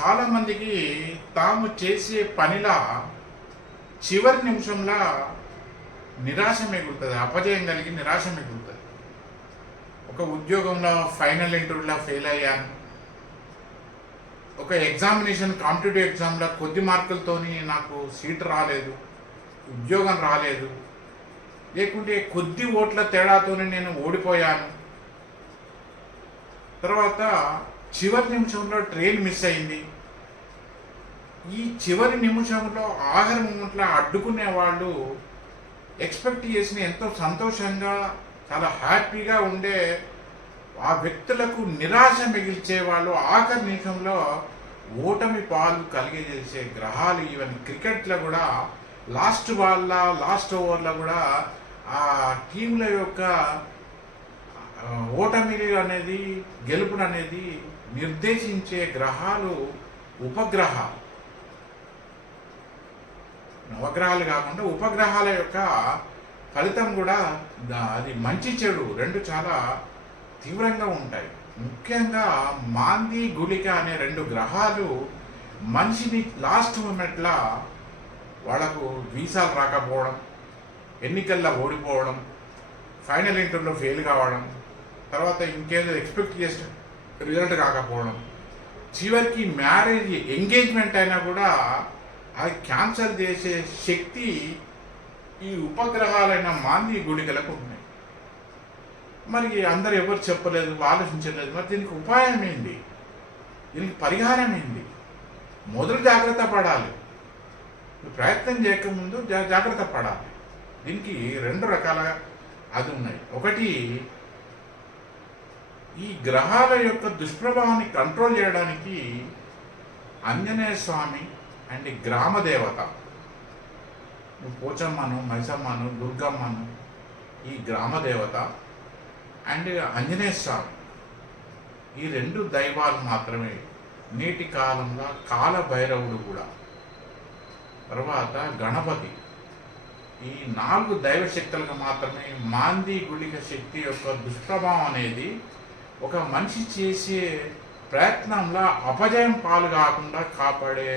చాలామందికి తాము చేసే పనిలా చివరి నిమిషంలో నిరాశ మిగులుతుంది, అపజయం కలిగి నిరాశ మిగులుతుంది. ఒక ఉద్యోగంలో ఫైనల్ ఇంటర్వ్యూలో ఫెయిల్ అయ్యాను, ఒక ఎగ్జామినేషన్ కాంపిటేటివ్ ఎగ్జామ్లో కొద్ది మార్కులతోని నాకు సీట్ రాలేదు, ఉద్యోగం రాలేదు, లేకుంటే కొద్ది ఓట్ల తేడాతోనే నేను ఓడిపోయాను. తర్వాత చివరి నిమిషంలో ట్రైన్ మిస్ అయింది. ఈ చివరి నిమిషంలో ఆఖరి మూమెంట్లో అడ్డుకునే వాళ్ళు ఎక్స్పెక్ట్ చేసిన ఎంతో సంతోషంగా చాలా హ్యాపీగా ఉండే ఆ వ్యక్తులకు నిరాశ మిగిల్చే వాళ్ళు ఆఖరి నిమిషంలో ఓటమి పాలు కలిగజేసే గ్రహాలు. ఈవెన్ క్రికెట్లో కూడా లాస్ట్ బాల్లో లాస్ట్ ఓవర్లో కూడా ఆ టీంల యొక్క ఓటమి అనేది గెలుపును అనేది నిర్దేశించే గ్రహాలు ఉపగ్రహాలు. నవగ్రహాలు కాకుండా ఉపగ్రహాల యొక్క ఫలితం కూడా అది మంచి చెడు రెండు చాలా తీవ్రంగా ఉంటాయి. ముఖ్యంగా మాంది గుళిక అనే రెండు గ్రహాలు మనిషిని లాస్ట్ మూమెంట్లో వాళ్ళకు వీసాలు రాకపోవడం, ఎన్నికల్లో ఓడిపోవడం, ఫైనల్ ఇంటర్వ్యూలో ఫెయిల్ కావడం, తర్వాత ఇంకేదో ఎక్స్పెక్ట్ చేసిన రిజల్ట్ కాకపోవడం, చివరికి మ్యారేజ్ ఎంగేజ్మెంట్ అయినా కూడా అది క్యాన్సల్ చేసే శక్తి ఈ ఉపగ్రహాలైన మాంది గుళికలకు ఉన్నాయి. మరి అందరు ఎవరు చెప్పలేదు, ఆలోచించలేదు. మరి దీనికి ఉపాయం ఏంటి, దీనికి పరిహారం ఏంటి? మొదలు జాగ్రత్త పడాలి, ప్రయత్నం చేయకముందు జాగ్రత్త పడాలి. దీనికి రెండు రకాల అది ఉన్నాయి. ఒకటి, ఈ గ్రహాల యొక్క దుష్ప్రభావాన్ని కంట్రోల్ చేయడానికి ఆంజనేయ స్వామి అండ్ గ్రామ దేవత, పోచమ్మను, మైసమ్మను, దుర్గమ్మను, ఈ గ్రామ దేవత అండ్ ఆంజనేయ స్వామి, ఈ రెండు దైవాలు మాత్రమే. నేటి కాలంలో కాలభైరవుడు కూడా, తర్వాత గణపతి, ఈ 4 దైవ శక్తులకు మాత్రమే మాంది గుళిక శక్తి యొక్క దుష్ప్రభావం అనేది ఒక మనిషి చేసే ప్రయత్నంలో అపజయం పాలు కాకుండా కాపాడే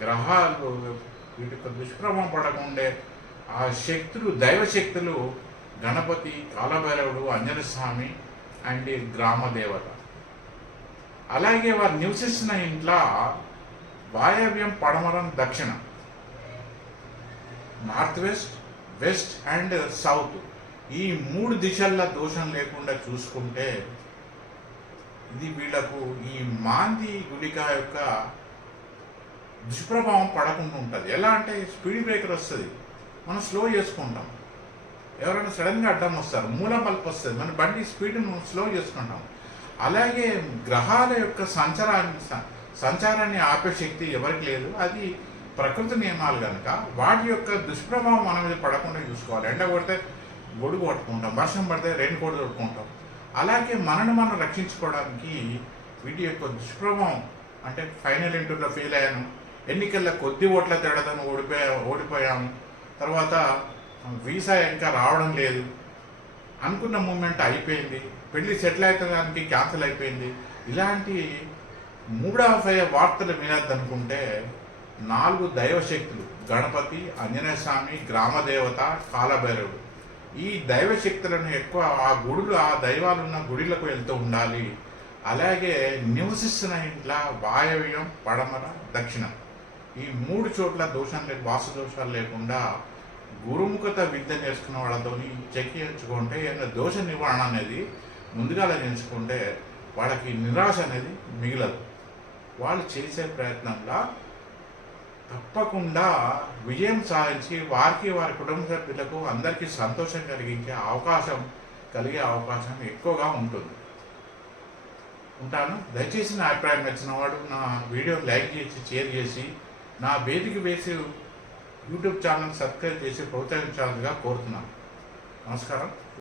గ్రహాలు. వీటి యొక్క దుష్ప్రభావం పడకుండే ఆ శక్తులు, దైవ శక్తులు గణపతి, కాలభైరవుడు, ఆంజనేయ స్వామి అండ్ గ్రామ దేవత. అలాగే వారు నివసిస్తున్న ఇంట్లో వాయవ్యం, పడమరం, దక్షిణ, north west, west and south, ఈ 3 దిశల్లో దోషం లేకుండా చూసుకుంటే ఇది వీళ్లకు ఈ మాంది గుళిక యొక్క దుష్ప్రభావం పడకుండా ఉంటుంది. ఎలా అంటే స్పీడ్ బ్రేకర్ వస్తుంది, మనం స్లో చేసుకుంటాం. ఎవరైనా సడన్గా అడ్డం వస్తారు, మూల మలుపు వస్తుంది, మన బండి స్పీడ్ను స్లో చేసుకుంటాం. అలాగే గ్రహాల యొక్క సంచారాన్ని ఆపే శక్తి ఎవరికి లేదు. అది ప్రకృతి నియమాలు కనుక వాటి యొక్క దుష్ప్రభావం మన మీద పడకుండా చూసుకోవాలి. ఎండ కొడితే గొడుగు పట్టుకుంటాం, వర్షం పడితే రెయిన్ కోట్ కొట్టుకుంటాం. అలాగే మనను మనం రక్షించుకోవడానికి వీటి యొక్క దుష్ప్రభావం, అంటే ఫైనల్ ఇంటర్వ్యూలో ఫెయిల్ అయ్యాను, ఎన్నికల్లో కొద్ది ఓట్ల తేడాతో ఓడిపోయాము, తర్వాత వీసా ఇంకా రావడం లేదు, అనుకున్న మూమెంట్ అయిపోయింది, పెళ్లి సెటిల్ అవుతానికి క్యాన్సిల్ అయిపోయింది, ఇలాంటి మూడాఫయ వార్తలు వినద్దనుకుంటే 4 దైవశక్తులు గణపతి, ఆంజనేయ స్వామి, గ్రామదేవత, కాలభైరవుడు, ఈ దైవశక్తులను ఎక్కువ ఆ గుడులు, ఆ దైవాలు ఉన్న గుడిలకు వెళ్తూ ఉండాలి. అలాగే నివసిస్తున్న ఇంట్లో వాయవ్యం, పడమర, దక్షిణం, ఈ 3 చోట్ల దోషం లేదు, వాస్తు దోషాలు లేకుండా గురుముఖత విద్య నేర్చుకున్న వాళ్ళతో చెక్కించుకుంటే ఏమైనా దోష నివారణ అనేది ముందుగా నేర్చుకుంటే వాళ్ళకి నిరాశ అనేది మిగలదు. వాళ్ళు చేసే ప్రయత్నంలో తప్పకుండా విజయం సాధించి వారికి, వారి కుటుంబ సభ్యులకు అందరికీ సంతోషం కలిగే అవకాశం ఎక్కువగా ఉంటుంది. ఉంటాను. దయచేసి నా అభిప్రాయం నచ్చిన వాడు నా వీడియో లైక్ చేసి, షేర్ చేసి, నా వేదిక వేసి యూట్యూబ్ ఛానల్ సబ్స్క్రైబ్ చేసి ప్రోత్సహించాలని కోరుతున్నాను. నమస్కారం.